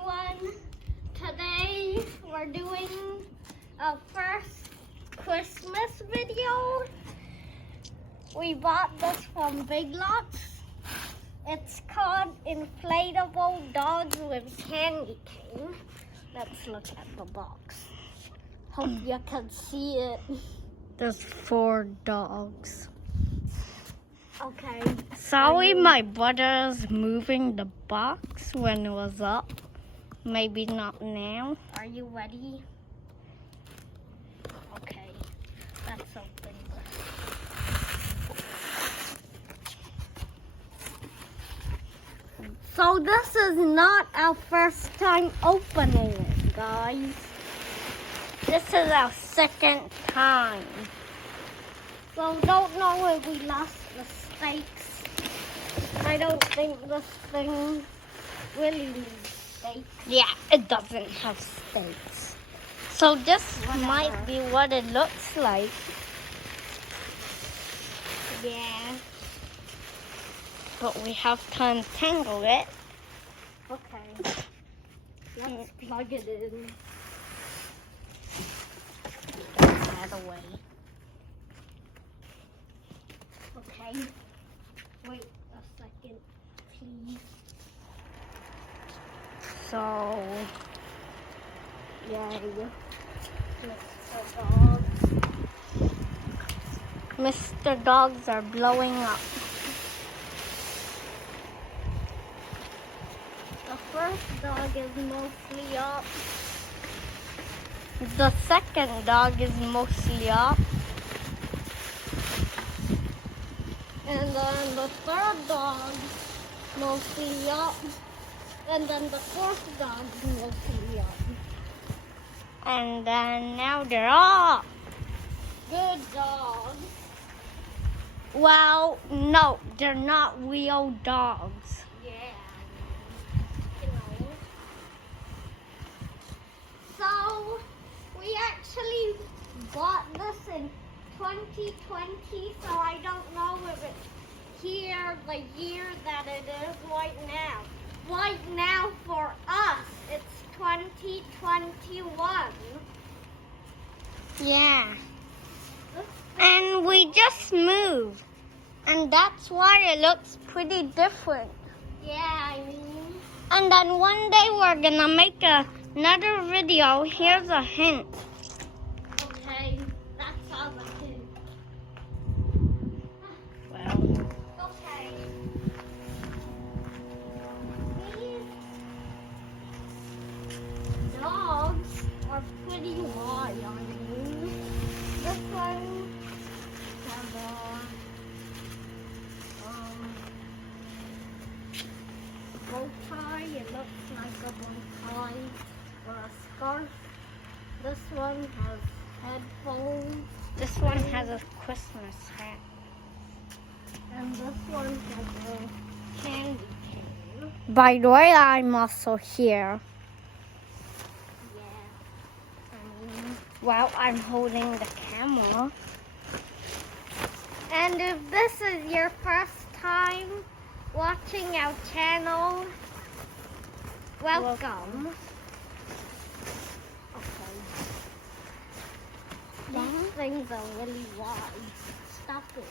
everyone. Today we're doing our first Christmas video. We bought this from Big Lots. It's called Inflatable Dogs with Candy Cane. Let's look at the box. Hope you can see it. There's 4 dogs. Okay. Sorry, my brother's moving the box when it was up. Maybe not now. Are you ready? Okay. Let's open this. So this is not our first time opening it, guys. This is our second time. So don't know if we lost the stakes. I don't think this thing really needs stakes. Yeah, it doesn't have stakes. So this Whatever. might be what it looks like. Yeah. But we have to untangle it. Okay. Let's plug it in. Get that away. Okay. Wait a second, please. So, Yay. Mr. Dogs. Mr. Dogs are blowing up. The first dog is mostly up. The second dog is mostly up. And then the third dog mostly up. And then the fourth dog mostly up. And then now they're all. Good dogs. Well, no, they're not real dogs. Yeah. You know. So, we actually bought this in 2020, so I don't know if it's here the year that it is right now. Right now for us, it's 2021. Yeah. And we just moved. And that's why it looks pretty different. Yeah, I mean. And then one day we're gonna make another video. Here's a hint. Okay, that's all the hint. Well, Okay. These dogs are pretty wide, I mean. This one has a bow tie. It looks like a bow tie or a scarf. This one has headphones. this one has a Christmas hat. And this one has a candy cane. By the way, I'm also here. Yeah. While I'm holding the camera. And if this is your first time watching our channel, welcome. Okay. These things are really wide. Stop it.